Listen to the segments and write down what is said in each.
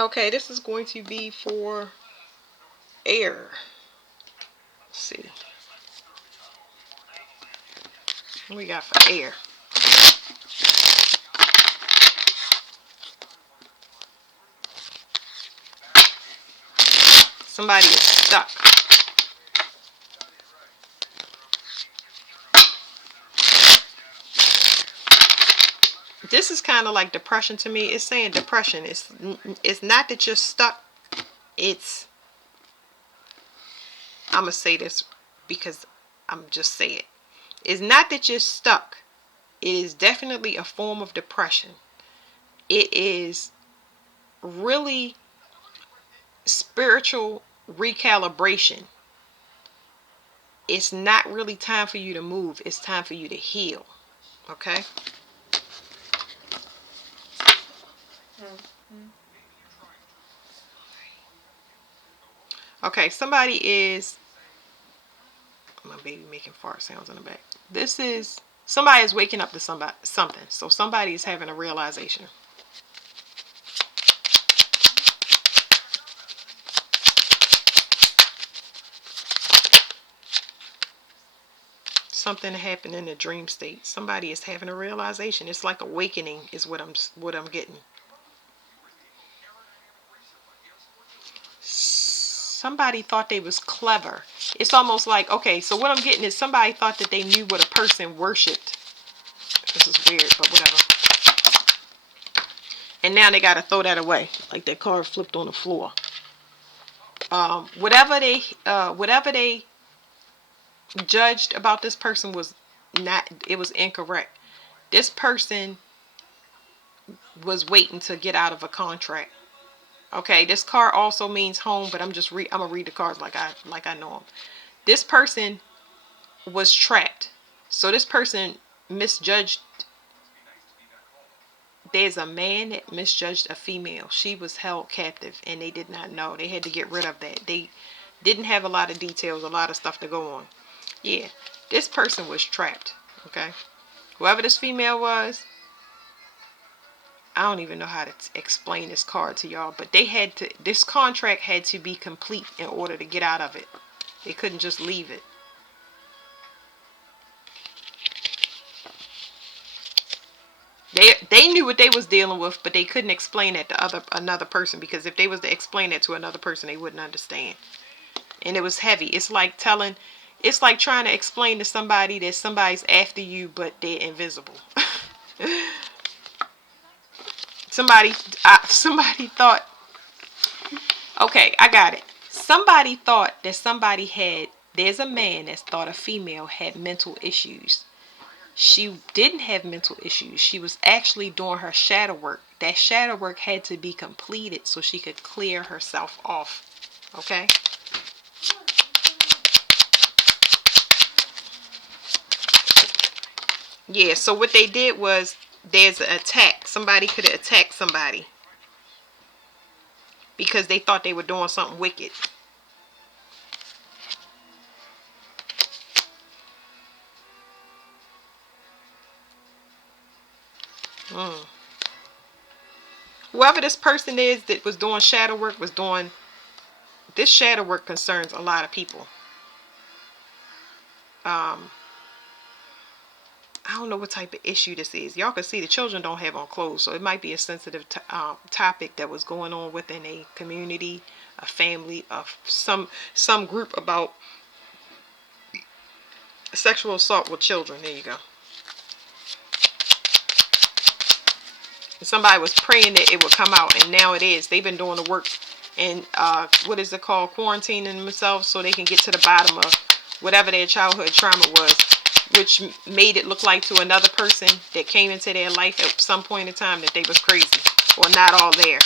Okay, this is going to be for air. Let's see what we got for air. Somebody is stuck. This is kind of like depression to me. It's saying depression. It's not that you're stuck. It's, I'm gonna say this because I'm just saying it. It's not that you're stuck. It is definitely a form of depression. It is really spiritual recalibration. It's not really time for you to move. It's time for you to heal. Okay? Okay, somebody is, my baby making fart sounds in the back. This is, somebody is waking up to something. So somebody is having a realization. Something happened in the dream state. Somebody is having a realization. It's like awakening is what I'm getting. Somebody thought they was clever. It's almost like, okay, so what I'm getting is somebody thought that they knew what a person worshipped. This is weird, but whatever. And now they got to throw that away, like that card flipped on the floor. Whatever they judged about this person was not, it was incorrect. This person was waiting to get out of a contract. Okay, this card also means home, but I'm gonna read the cards like I know them. This person was trapped. So this person misjudged. There's a man that misjudged a female. She was held captive and they did not know. They had to get rid of that. They didn't have a lot of details, a lot of stuff to go on. Yeah, this person was trapped. Okay, whoever this female was, I don't even know how to explain this card to y'all, but they had to, this contract had to be complete in order to get out of it. They couldn't just leave it. They knew what they was dealing with, but they couldn't explain it to another person, because if they was to explain it to another person, they wouldn't understand. And it was heavy. It's like trying to explain to somebody that somebody's after you, but they're invisible. somebody thought, okay, I got it. Somebody thought that there's a man that thought a female had mental issues. She didn't have mental issues. She was actually doing her shadow work. That shadow work had to be completed so she could clear herself off. Okay? Yeah, so what they did was, there's an attack. Somebody could have attacked somebody because they thought they were doing something wicked. Mm. Whoever this person is that was doing shadow work was doing, this shadow work concerns a lot of people. I don't know what type of issue this is. Y'all can see the children don't have on clothes, so it might be a sensitive topic that was going on within a community, a family, of some group about sexual assault with children. There you go. And somebody was praying that it would come out, and now it is. They've been doing the work, and what is it called? Quarantining themselves so they can get to the bottom of whatever their childhood trauma was, which made it look like to another person that came into their life at some point in time that they was crazy or not all there.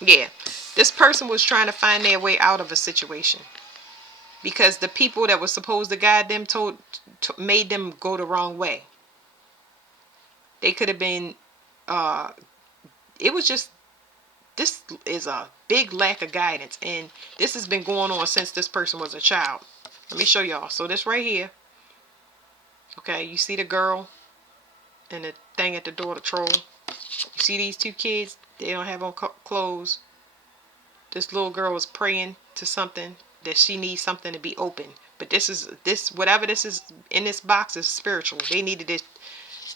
Yeah, this person was trying to find their way out of a situation because the people that were supposed to guide them made them go the wrong way. They could have been, it was just, this is a big lack of guidance, and this has been going on since this person was a child. Let me show y'all. So this right here, okay, you see the girl and the thing at the door, the troll. You see these two kids? They don't have on clothes. This little girl was praying to something that she needs something to be open. But this whatever this is in this box is spiritual. They needed it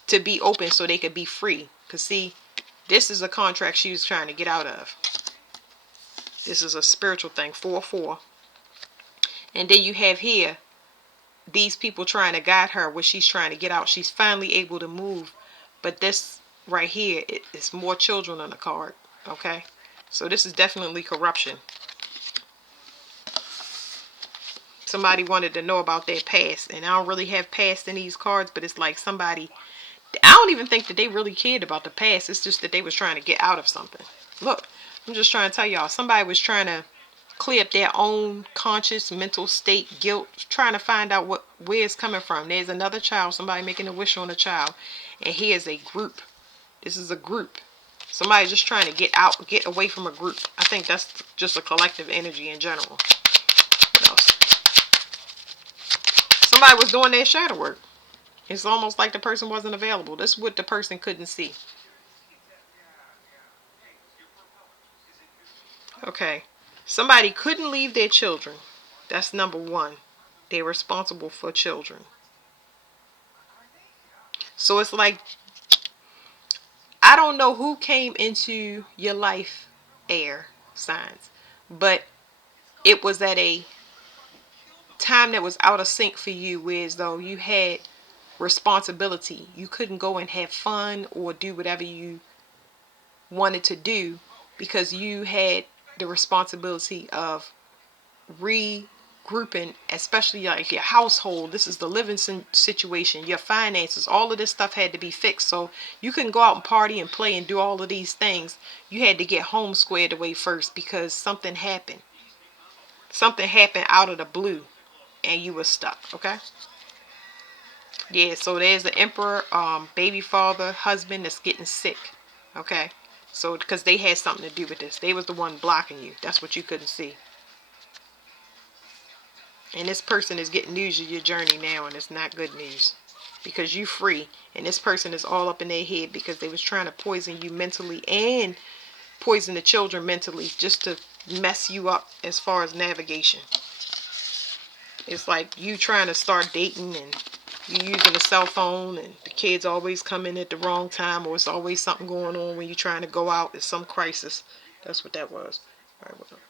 to be open so they could be free. Cause see, this is a contract she was trying to get out of. This is a spiritual thing. 4-4. And then you have here these people trying to guide her what she's trying to get out. She's finally able to move. But this right here, it's more children on the card. Okay? So this is definitely corruption. Somebody wanted to know about their past. And I don't really have past in these cards, but it's like somebody... I don't even think that they really cared about the past. It's just that they was trying to get out of something. Look, I'm just trying to tell y'all. Somebody was trying to clear up their own conscious mental state, guilt, trying to find out where it's coming from. There's another child, somebody making a wish on a child. And here's a group. This is a group. Somebody just trying to get out, get away from a group. I think that's just a collective energy in general. What else? Somebody was doing their shadow work. It's almost like the person wasn't available. This is what the person couldn't see. Okay. Somebody couldn't leave their children. That's number one. They're responsible for children. So it's like, I don't know who came into your life, air signs, but it was at a time that was out of sync for you, whereas though you had responsibility. You couldn't go and have fun or do whatever you wanted to do because you had the responsibility of regrouping, especially like your household. This is the living situation, your finances, all of this stuff had to be fixed. So you couldn't go out and party and play and do all of these things. You had to get home squared away first because something happened. Something happened out of the blue and you were stuck. Okay. Yeah, so there's the emperor, baby father, husband that's getting sick. Okay. So because they had something to do with this. They was the one blocking you. That's what you couldn't see. And this person is getting news of your journey now, and it's not good news. Because you free. And this person is all up in their head because they was trying to poison you mentally and poison the children mentally just to mess you up as far as navigation. It's like you trying to start dating and you using a cell phone and the kids always come in at the wrong time, or it's always something going on when you're trying to go out. It's some crisis. That's what that was. All right, what's up?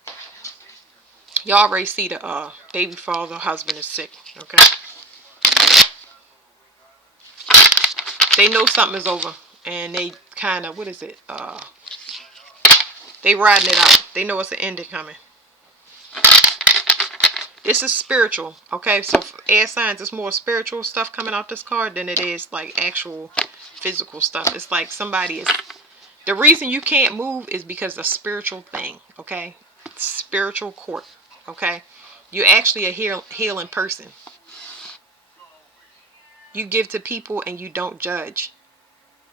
Y'all already see the baby father husband is sick. Okay. They know something is over. And they kind of, what is it? They riding it out. They know it's an ending coming. This is spiritual. Okay. So for air signs, it's more spiritual stuff coming out this card than it is like actual physical stuff. It's like somebody is... The reason you can't move is because of a spiritual thing. Okay. Spiritual court. Okay. You're actually a healing person. You give to people and you don't judge.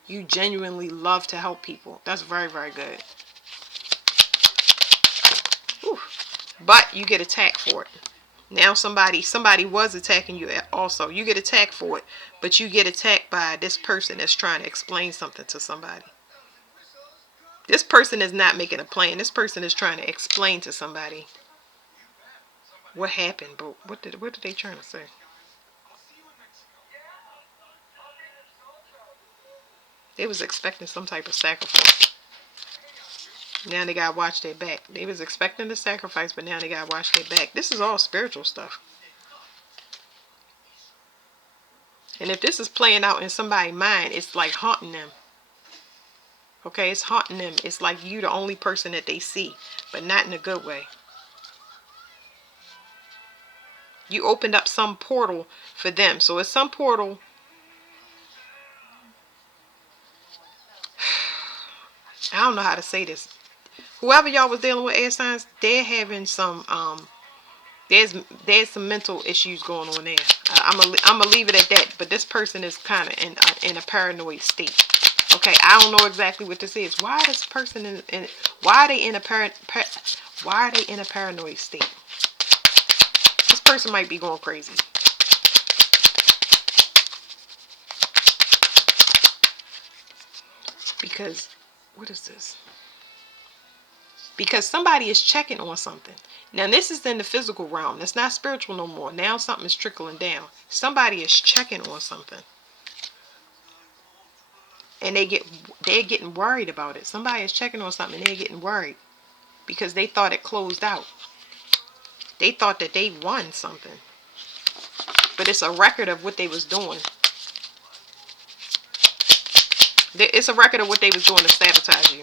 You genuinely love to help people. That's very, very good. Whew. But you get attacked for it. Now somebody was attacking you also. You get attacked for it. But you get attacked by this person that's trying to explain something to somebody. This person is not making a plan. This person is trying to explain to somebody what happened. But what did they trying to say? They was expecting some type of sacrifice. Now they gotta watch their back. They was expecting the sacrifice, but now they gotta watch their back. This is all spiritual stuff. And if this is playing out in somebody's mind, it's like haunting them. Okay, it's haunting them. It's like you the only person that they see, but not in a good way. You opened up some portal for them. So it's some portal. I don't know how to say this. Whoever y'all was dealing with air signs, they're having some there's some mental issues going on there. I'm gonna leave it at that. But this person is kind of in a paranoid state. Okay, I don't know exactly what this is. Why this person why are they in a paranoid state? This person might be going crazy. Because, what is this? Because somebody is checking on something. Now this is in the physical realm. That's not spiritual no more. Now something is trickling down. Somebody is checking on something. And they're getting worried about it. Somebody is checking on something and they're getting worried. Because they thought it closed out. They thought that they won something. But it's a record of what they was doing. It's a record of what they was doing to sabotage you.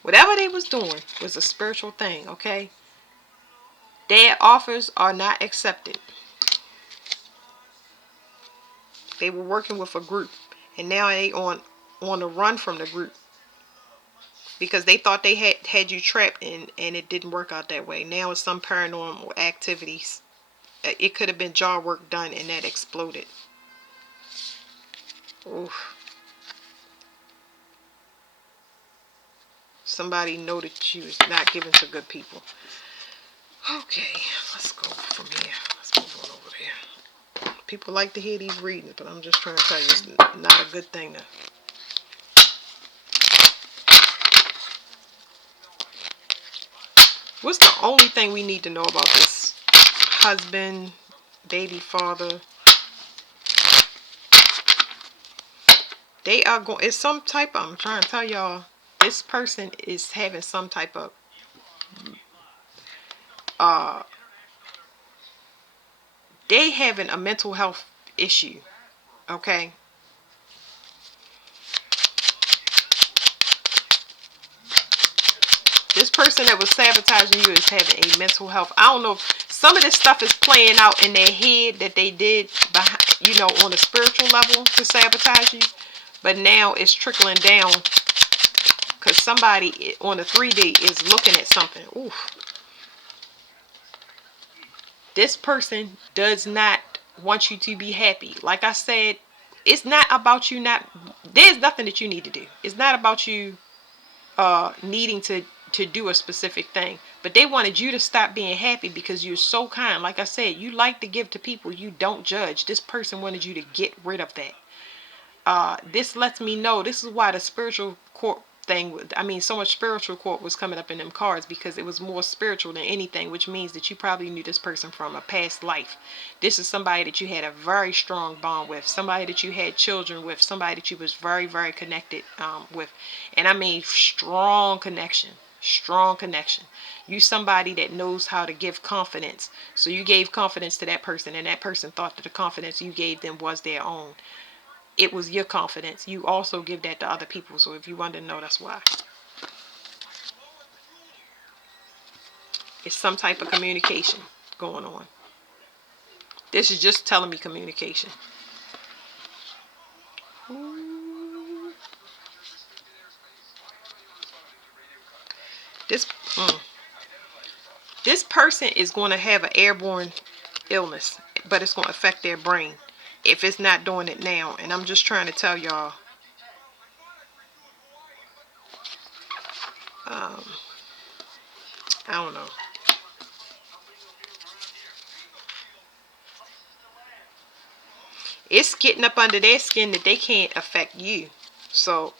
Whatever they was doing was a spiritual thing, okay? Their offers are not accepted. They were working with a group, and now they on the run from the group because they thought they had you trapped, and it didn't work out that way. Now it's some paranormal activities. It could have been jar work done, and that exploded. Oof. Somebody know that you is not given to good people. Okay, let's go from here. Let's move on over there. People like to hear these readings, but I'm just trying to tell you it's not a good thing to. What's the only thing we need to know about this husband, baby father? They are going, it's some type of, I'm trying to tell y'all, this person is having some type of they having a mental health issue, okay? This person that was sabotaging you is having a mental health. I don't know if some of this stuff is playing out in their head that they did behind, on a spiritual level to sabotage you. But now it's trickling down because somebody on the 3D is looking at something. Oof. This person does not want you to be happy. Like I said, it's not about you not. There's nothing that you need to do. It's not about you needing to do a specific thing. But they wanted you to stop being happy because you're so kind. Like I said, you like to give to people. You don't judge. This person wanted you to get rid of that. This lets me know, this is why the spiritual court thing, so much spiritual court was coming up in them cards, because it was more spiritual than anything, which means that you probably knew this person from a past life. This is somebody that you had a very strong bond with, somebody that you had children with, somebody that you was very, very connected with. And I mean strong connection. You somebody that knows how to give confidence. So you gave confidence to that person, and that person thought that the confidence you gave them was their own. It was your confidence. You also give that to other people. So if you wanted to know, that's why. It's some type of communication going on. This is just telling me communication. This person is going to have an airborne illness, but it's going to affect their brain if it's not doing it now. And I'm just trying to tell y'all, I don't know. It's getting up under their skin that they can't affect you. So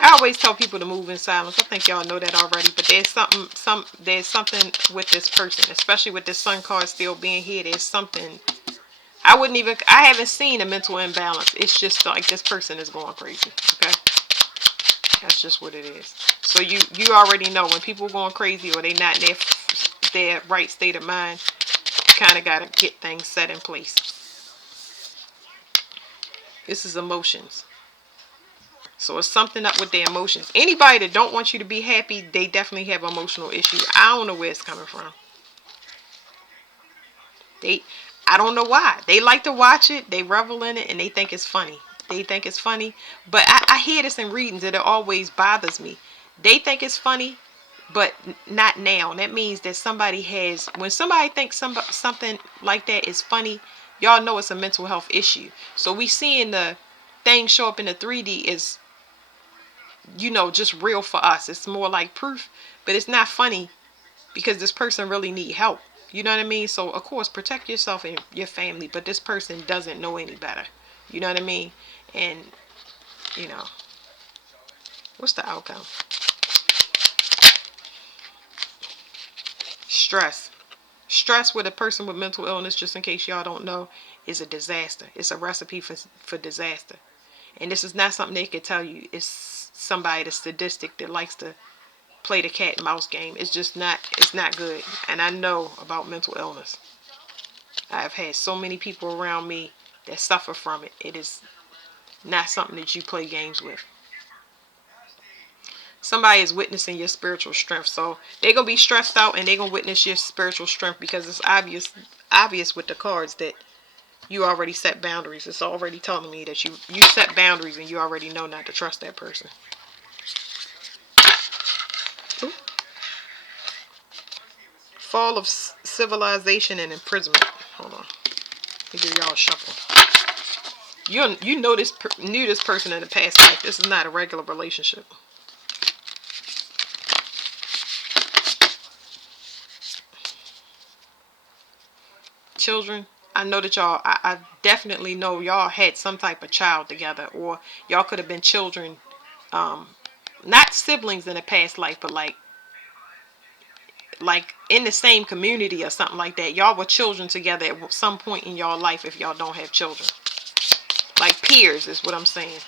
I always tell people to move in silence. I think y'all know that already, but there's something with this person, especially with this sun card still being here. There's something. I haven't seen a mental imbalance. It's just like this person is going crazy. Okay, that's just what it is. So you already know when people are going crazy or they not in their right state of mind. You kind of got to get things set in place. This is emotions. So it's something up with their emotions. Anybody that don't want you to be happy, they definitely have emotional issues. I don't know where it's coming from. I don't know why. They like to watch it, they revel in it, and they think it's funny. But I hear this in readings and it always bothers me. They think it's funny, but not now. And that means that when somebody thinks something like that is funny, y'all know it's a mental health issue. So we seeing the thing show up in the 3D is, just real for us. It's more like proof, but it's not funny because this person really need help. You know what I mean? So, of course, protect yourself and your family, but this person doesn't know any better. You know what I mean? And, you know, what's the outcome? Stress. Stress with a person with mental illness, just in case y'all don't know, is a disaster. It's a recipe for disaster. And this is not something they could tell you. It's somebody that's sadistic that likes to play the cat and mouse game. It's just not, it's not good. And I know about mental illness. I've had so many people around me that suffer from it. It is not something that you play games with. Somebody is witnessing your spiritual strength. So they're going to be stressed out and they're going to witness your spiritual strength, because it's obvious with the cards that you already set boundaries. It's already telling me that you set boundaries and you already know not to trust that person. Ooh. Fall of civilization and imprisonment. Hold on. Let me give y'all a shuffle. You know knew this person in the past life. This is not a regular relationship. Children. I know that I definitely know y'all had some type of child together, or y'all could have been children, not siblings in a past life, but like in the same community or something like that. Y'all were children together at some point in y'all life if y'all don't have children. Like peers is what I'm saying.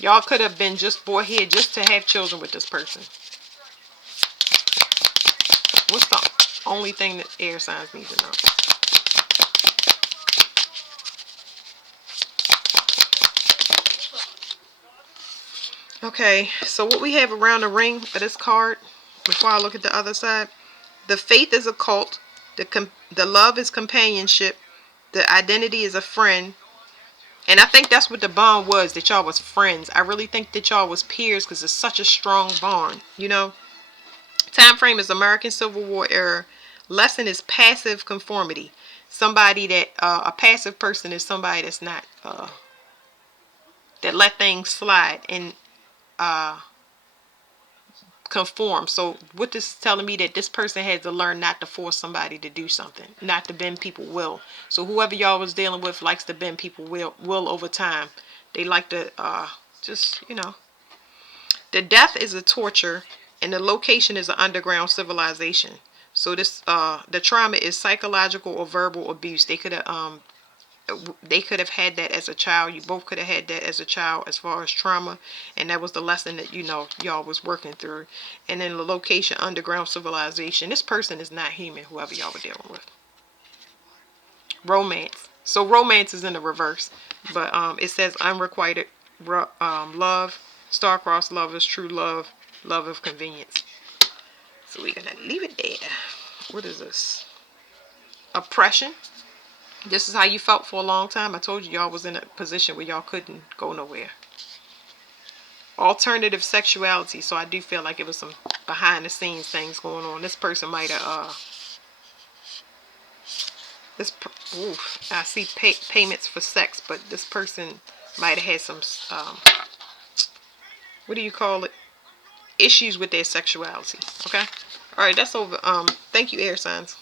Y'all could have been just born here just to have children with this person. What's the only thing that air signs need to know? Okay, so what we have around the ring of this card, before I look at the other side, the faith is a cult, the love is companionship, the identity is a friend, and I think that's what the bond was, that y'all was friends. I really think that y'all was peers because it's such a strong bond, you know. Time frame is American Civil War era. Lesson is passive conformity. Somebody that, a passive person is somebody that's not, that let things slide and conform. So what this is telling me, that this person has to learn not to force somebody to do something, not to bend people will. So whoever y'all was dealing with likes to bend people will over time. They like to just, you know. The death is a torture, and the location is an underground civilization. So this the trauma is psychological or verbal abuse. They could have had that as a child. You both could have had that as a child, as far as trauma, and that was the lesson that, you know, y'all was working through. And then the location, underground civilization. This person is not human, whoever y'all were dealing with. Romance. So romance is in the reverse, but it says unrequited love, star-crossed lovers, true love, love of convenience. So we're gonna leave it there. What is this? Oppression. This is how you felt for a long time. I told you y'all was in a position where y'all couldn't go nowhere. Alternative sexuality. So I do feel like it was some behind the scenes things going on. This person might have I see payments for sex, but this person might have had some what do you call it? Issues with their sexuality. Okay. All right, that's over. Thank you, air signs.